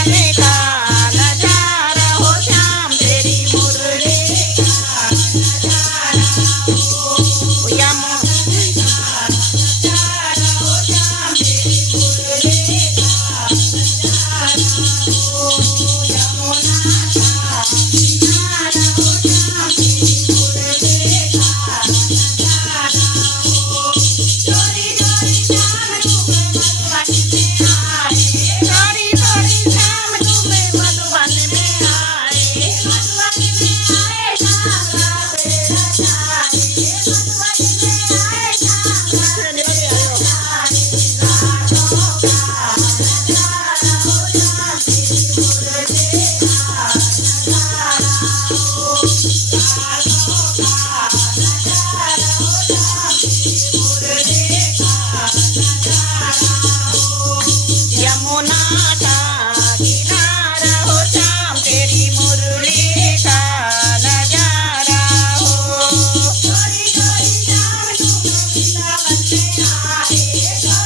गाने का नजारा हो श्याम तेरी मुरली का नजारा हो या नजारा हो श्याम तेरी मुरली का नजारा